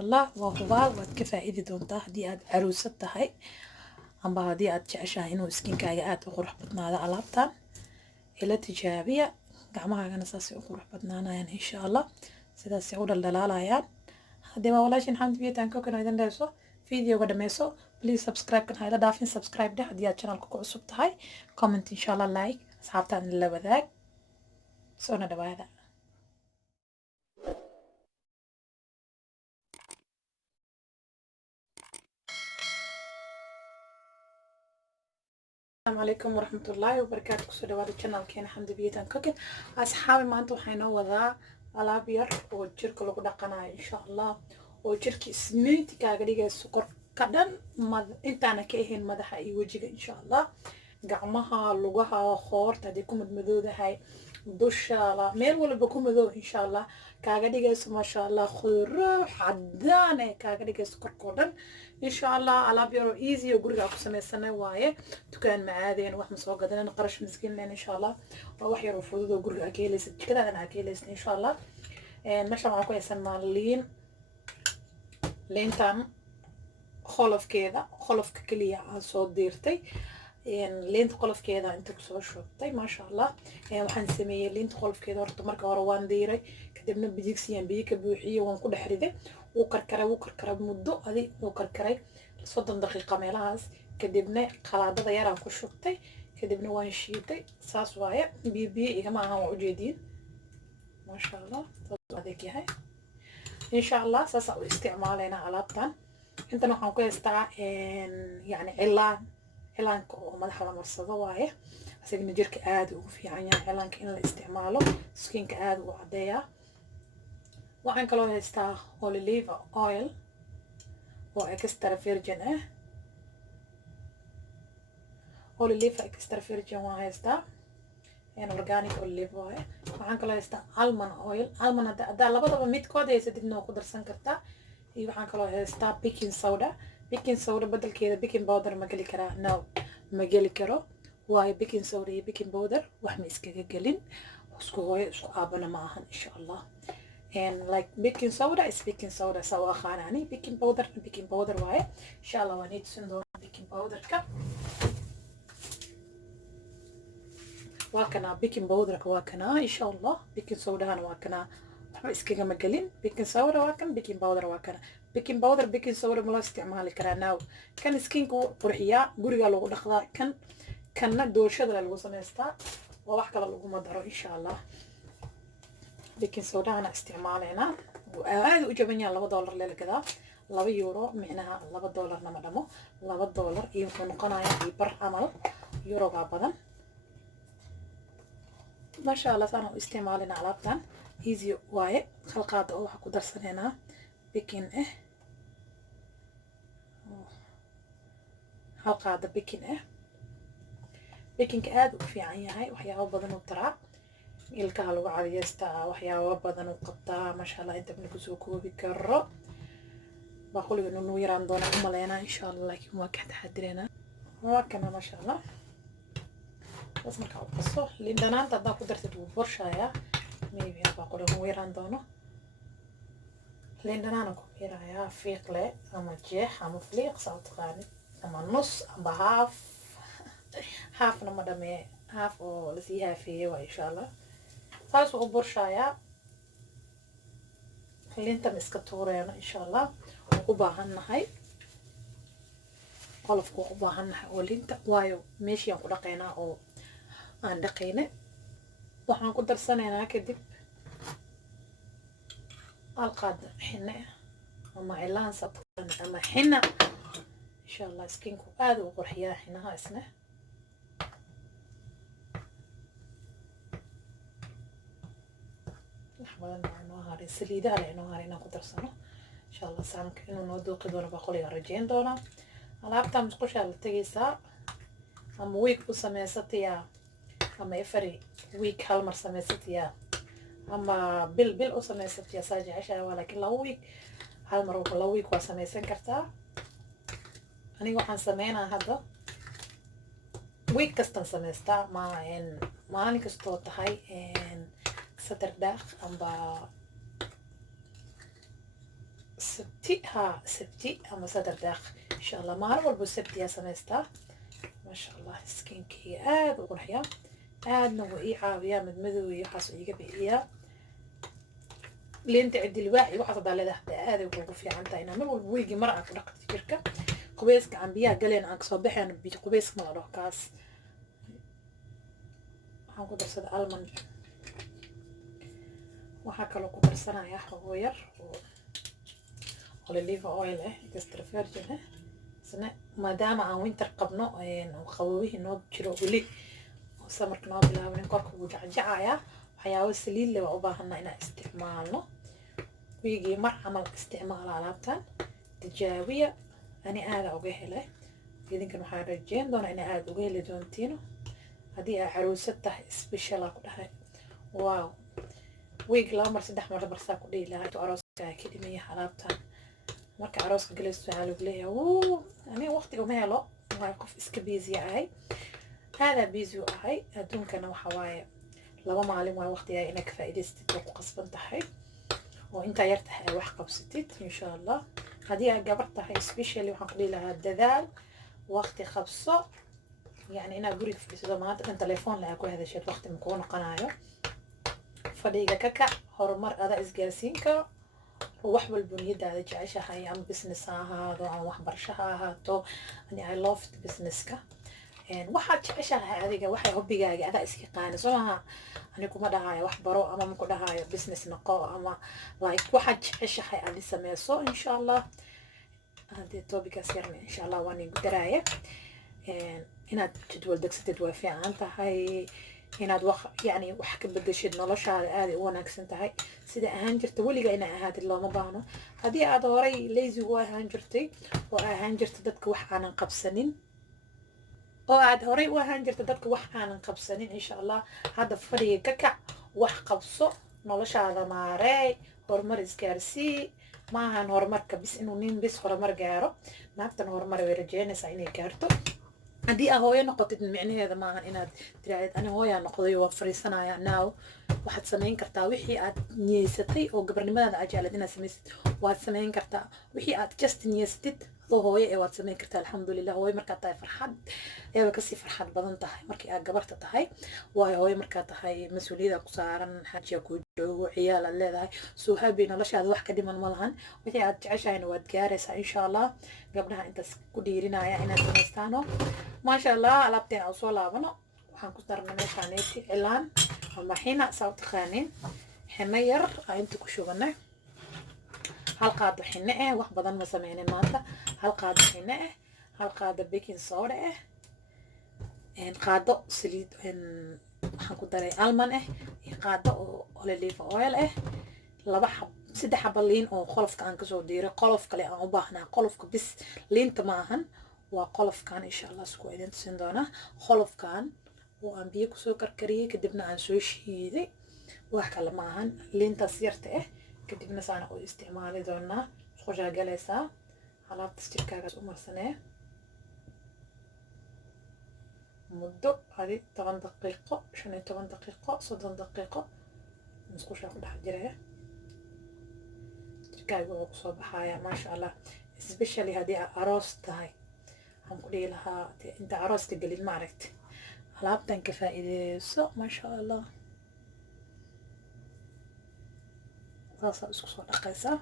الله وهو وكفائدي دونتا هدي أد عروسة هاي أما هدي أد جعشها إنه سكين كايات وقرح بدنا هذا علابتان إلى تجابية قعمها كان أساسي وقرح بدنا يعني إن شاء الله سيدا سعود الدلالة هدي ما ولاش نحمد بيتان كوكنا إذن دايسو فيديو قد ميسو بليز سبسكرايب كن هاي لا دافين سبسكرايب ده هدي أد channel كوكو عصب تهاي كومنت إن شاء الله لايك أصحابتان اللي بذاك سونا دوادا السلام عليكم ورحمة الله وبركاته كسو دواد الشانل كينا حمد بيتان كوكين أصحابي ما أنتو حينو وذا ألابير وجيرك لوكو دقنا إن شاء الله وجيرك سميتي كاقريقا السكر كدن انتانا كيهين مدحا اي وجيغا إن شاء الله قعمها لغها خورتا دي كومد مدودة هاي دوشا ميل ولا بكو مدو إن شاء الله كاقريقا ما شاء الله خروح عدانة كاقريقا السكر كودن إن شاء الله ألابير إيزي وقرقا أكو سميسانا وايه دكان معادين wax ma soo gadanayna qarash miskiin leen insha Allah waa wax yar oo fudud oo guriga ka helaysid jikadaadana ka helaysid insha Allah meesha waxaan ku haysanaa liintan qolofka kaliya aan soo diirtay liinta qolofkeeda inta ku soo shubtay ma sha Allah waxaan sameeyay liinta qolofkeeda horta marka hore waan diiray kadibna bijigsiyaan biyo ka buuxiyay waan ku dhaxriday wuu karkaray muddo adi wuu karkaray 30 daqiiqo meelahaas kadibna qalaadada yar aan ku shubtay kadibna waan shiitay saas waaye biyo igama ahan waa ujeediin ma sha Allah adeeg yahay in sha Allah saas u isticmaalayna alaabtan intan waxaan ku haystaa yani cilaanka oo madaxa la marsado waaye asagna jirka aad ugu fiican yahay cilaanka in la isticmaalo skinka aad u cadeeyaa waxaan kaloo haystaa olive oil oo extra virgin ah olive extra virgin waa haystaa organic olive oil waxaan kaloo haystaa almond oil almond haddaa labadaba midkood haysadidna waa ku darsan kartaa iyo waxaan kaloo haystaa baking soda bedelkeeda baking powder ma geli karaa no ma geli karo waayo baking soda iyo baking powder wax ma iskaga gelin isku hooyo isku aabana ma ahan insha Allah and like baking soda is baking soda sawa khanani baking powder waaye insha Allah waan idin doonaa baking powder ka واكنا بيكنج باودر واكنا ان شاء الله بيكنج صودا انا واكنا waxba iskaga magalin baking soda waakan baking powder waakana baking powder baking soda ma loo isticmaali karaa now kan skinku qurxiya guriga lagu dhaqdaa kanna doorshada lagu sameystaa waa wax kale lagu madaro insha Allah baking soda ana isticmaaleyna aad u jaban yahay $2 leela gadaa €2 micnaha $2 nama dhamo $2 iyo wuxuu noqonayaa bar amal euroga badan ما شاء الله صاروا استعمالنا على بتان easy واي خلقات أو حكو درسنا بيكين خلقات بيكين بيكين كأد وفي عيني وحياة بدن وترى الكهلو عريستا وحياة بدن وقطة ما شاء الله أنت بنكسوكو بكرة بقول إنه نويران دونا ملينا إن شاء الله لكن واكد حدرنا وكنا ما شاء الله بس marka uu qaso lindanaanta hadda ku dartid wuu borshaya maybe baa qolo weeraan doono lindanaana ku beeraya fiiqle ama jeex ama fliiq saad qaani ama nus ama half na madame half oo la sii haafiyay waa insha Allah saas uu borshaya linta iska tuureena insha Allah u baahanahay qolofku u baahanahay oo linta waayo meeshii aan ku dhaqeynaa oo aan dhaqayna waxaan ku darsanaynaa kadib alqaad xinna ama cilaan sabtan ama xinna insha Allah skinku aad u qurxiyaa xinaha isna waxaan noo harin saliida inoo harin aan ku darsano insha Allah saamka inuu noo dooqi doono baqoliga rajayn doona alaabta musqusha la tagaysaa ama week u sameysataya ama every week hal mar samaysataya ama bil u samaysataya saaji cashaa walakin laba week hal mar laba week waa samaysan kartaa aniga waxaan sameynaa hadda week kastan samaystaa maalin kastoo tahay saturday amba sabti ها سبتي أما صدر داخل إن شاء الله ما والبو سبتي يا سميستا ما شاء الله سكين كي آد وقرحيا آد نوعي عاوية مدمدو يحاسو يقبئيا لين تعدي الواحي وحصد على ده آد وقفي عن تاينا من والبويجي مرأة كنقد جركة قبيسك عن بيها قلين عنك صباحي أنا بيجي قبيسك ما أروح كاس waxaan ku darsaday almond waxaa kaloo ku darsanayaa xoogo yar oo olive oil extra virgin isna maadaama aan winter qabno qabowihii noo jiro weli oo samarka noo bilaaban korka wuu jacjacayaa waxyaabo saliid leh waa u baahanaa inaan isticmaalno wiigii mar camal isticmaala alaabtan tijaabiya ani aada uga helay idinkan waxaan rajeyn doonaa inaa aada uga heli doontiino haddii aa caruusad tahay special aa ku dhahay wow week 2 mar 3 mar barsaa ku dhihi lahaa intuu arooska ka dhimaya alaabtan marka arooska galaysto waxaa lagu leeyahay wuu ani waqtiga ma helo waa qof iska busy ahay hada busy ahay adduunkana waxa waaye 2 maalin waa waqtiga inaad ka faa'iidaystid oo ku qasban tahay oo inta yar tahay wax qabsatid insha Allah haddii aad gabar tahay specially waxaan ku dhihi lahaa dadaal waqti qabso يعني أنا أقولك في السوداء ما أنت تليفون لا أقول هذا الشيء وقت مكون قناعه فديقة ككع هرمر هذا إسجاسينك ووحب البنية هذا جعشها هي عم بزنس هذا وعم وحبرشها هذا يعني I loved business كا يعني واحد جعشها هذه واحد هبي جاي هذا إسكان صراحة أنا كم ده هاي وحبرو أما مكون ده هاي بزنس نقاء أما like واحد جعشها هذه سميسو إن شاء الله هذه توبيك سيرني إن شاء الله واني قدراية inaad jadwal degsatid waa fiican tahay inaad yani wax ka bedeshid noloshaada aad u wanaagsan tahay sida ahaan jirta weliga inaa ahaatid looma baahno haddii aad horay lazy u ahaan jirtay oo ahaan jirta dadka wax aanan qabsanin insha Allah hadda fadhiga ka kac wax qabso noloshaada maarey horumar isgaarsii maahan horumarka bis inuu nin bis horumar gaaro naagtan horumar way rajeynaysaa inay gaarto haddii aa hooyo noqotid micnaheeda maahan inaad tiraahid ani hooyaa noqday waa fariisanayaa now waxaad samayn kartaa wixii aad niyeysatay oo gabarnimadaada aad jeclad inaad samaysid waad samayn kartaa wixii aad just niyeysatid adoo hooyo ee waad samayn kartaa alxamdulilah hooyo markaad tahay farxad eeba kasii farxad badan tahay markii aad gabarta tahay waayo hooyo markaad tahay mas-uuliyada ku saaran xajiya ku joogo ciyaal aad leedahay soo habi noloshaada wax ka dhiman ma lahan wixii aad jeceshahayna waad gaaraysaa insha Allah gabdhaha intaas ku dhiirinaya inaad samaystaano maasha Allah alaabteen aan soo laabano waxaan ku darnay meeshaaneti cilaan ama xina saw taqaanin xina yar aan inta ku shubanay hal qaado xina wax badan ma sameeyeen maanta hal qaado xina hal qaado baking soda qaado saliid waxaan ku daray almond iyo qaado olive oil laba xab 3 xab liin oo qolofka aan ka soo diiray qolof kale aan u baahnaa qolofka bis liinta ma ahan waa qolofkan insha Allah isku idin tusin doona qolofkan oo aan biyo ku soo karkariyay kadibna aan soo shiiday wax kale ma ahan liintaas yarta kadibna saan u isticmaali doonaa isku jaagelaysaa alaabta jirkaaga u marsanee muddo hadi 10 daqiiqo 15 daqiiqo 30 daqiiqo isku shaaqo dhex jiray jirkaaga oo soo baxaya ma sha Allah especially hadii aroos tahay waxaan ku dhihi lahaa inta arooska gelin ma aragti alaabtan ka faa'iideyso ma sha Allah saas isku soo dhaqaysaa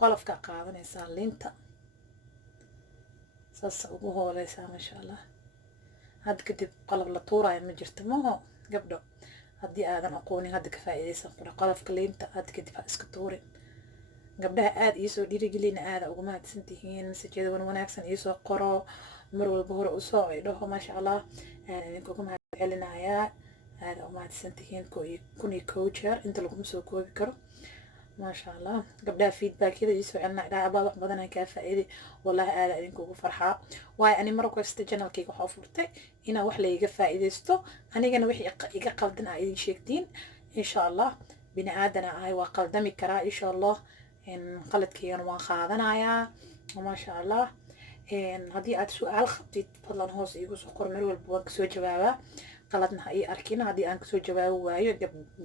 qolofka qaadanaysaa liinta saas ugu hooleysaa ma sha Allah had kadib qalab la tuurayo ma jirto ma gabdho haddii aadan aqoonin hadda ka faa'iideysan qolofka liinta had kadib iska tuurin gabdhaha aad ii soo dhiirigelina aad ugu mahadsantihiin masajada wanaagsan ii soo qoro mar walba hore u soo idhaho ma sha Allah aan ugu mahadcelinayaa aad ugu mahadsantihiin kuni coacher inta lagu soo koobi karo ما شاء الله قبلها فيدباك كذا يسوي عنا لا أبغى بدنا كافة والله أنا إنكم فرحة واي أنا مرة كويس تجنال كيكو حافظتي هنا وحلا يقفى إذا استو أنا جنا وحي يقلدنا أي شيء إن شاء الله بنا عادنا هاي وقلدمي كرا إن شاء الله إن قلت كيان وخاذنا يا وما شاء الله إن هذه سؤال خبتي فضلا هوس يقول سكر مرو البوك سو جوابه قلدنا أي أركين هذه أنك سو جوابه وايو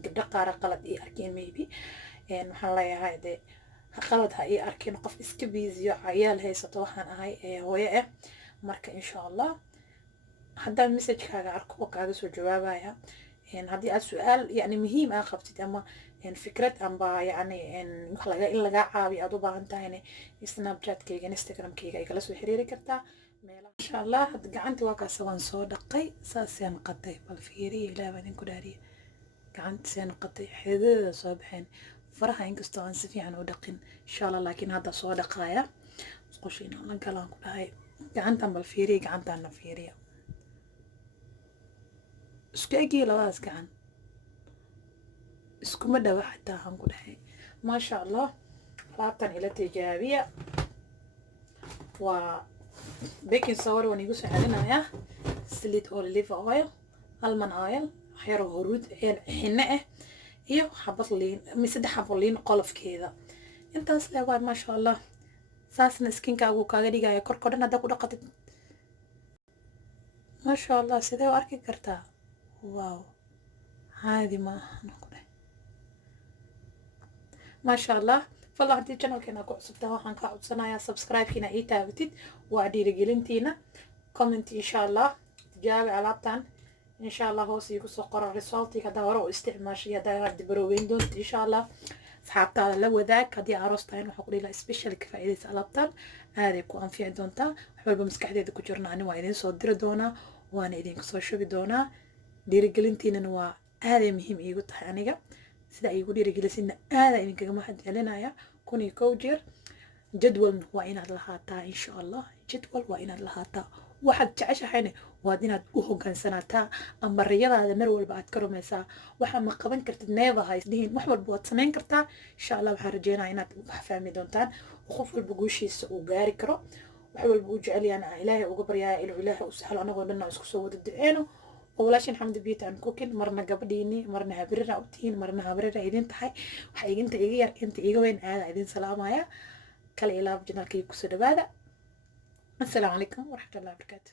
قبل قارة قلد أي أركين ميبي waxaan leeyahay de qalad ha ii arkin qof iska biisiyo cayaal haysato waxaan ahay hooyo ah marka insha allah haddaan messagekaaga arko oo kaaga soo jawaabaya haddii aad su-aal yani muhiim aa qabtid ama fikrad amba yani in lagaa caabiyo aad u baahan tahayna snapchatkayga instagramkayga ay kala soo xiriiri kartaa meelaha insha allah gacanta waa kaas waan soo dhaqay saasaan qatay bal fiiriya ilaah baan idinku dhaariya gacantasaan qatay xeedadeeda soo baxeen faraha inkastoo aan si fiican u dhaqin insha allah laakiin hadda soo dhaqaaya musqushiina la galaan ku dhahay gacantan bal fiiriya gacantaana fiiriya isku egii labadaas gacan iskuma dhawa xataa aan ku dhahay maasha allah laabtan ila tijaabiya waa baking soda waan igu soo celinayaa saliid olive oil almond oil xero huruud xinne ah iyo xabad liin saddex xabo liin qolofkeeda intaas le waa maasha allah saasna skinkaagu kaaga dhigaya korkoo dhan haddaa ku dhaqatid maasha allah sidee u arki kartaa واو عادي ما نقول ما شاء الله فالله عندي channel كنا كعصبتها وحن كعصبنا يا سبسكرايب كنا إيه تابتيد وعدي رجلنتينا كومنت إن شاء الله تجاوب على بتاعن إن شاء الله هو سيكون سقر رسالتي كده ورا استعمال شيء ده عند بروين دون إن شاء الله صحابتها لو ذاك هدي عروستين وحقولي لا سبيشال كفايدة على بتاعن هذا يكون أنفع دونتا حبل بمسكح ده كجرنا عنه وعيدين صدر دونا وأنا إيدين كسر شو بدونا dhiirigelintiinana waa aaday muhiim iigu tahay aniga sida ay igu dhiirigelisina aadaa idinkaga mahad celinaya 1 jeer jadwalna waa inaad lahaataa insha allah jadwal waa inaad lahaataa waxaad jeceshahayna waad inaad u hogaansanataa ama riyadaada mar walba aad ka rumaysaa waxaa ma qaban kartid neeva haysdihiin wax walba waad samayn kartaa insha allah waxaan rajeynaya inaad wax fahmi doontaan oo qof walba guushiisa uu gaari karo wax walba uu jecel yahay ilaahay uga baryaaya inuu ilaahay u sahlo anagoo dhan isku soo wada duceeno ولاشين حمد بيت عن كوكين مرنا قبليني مرنا هبرنا أوتين مرنا هبرنا إيدين تحي وحي إنت إيجار إنت إيجوين هذا إيدين سلام يا كلا إلى بجنا كي كسر بعد السلام عليكم ورحمة الله وبركاته.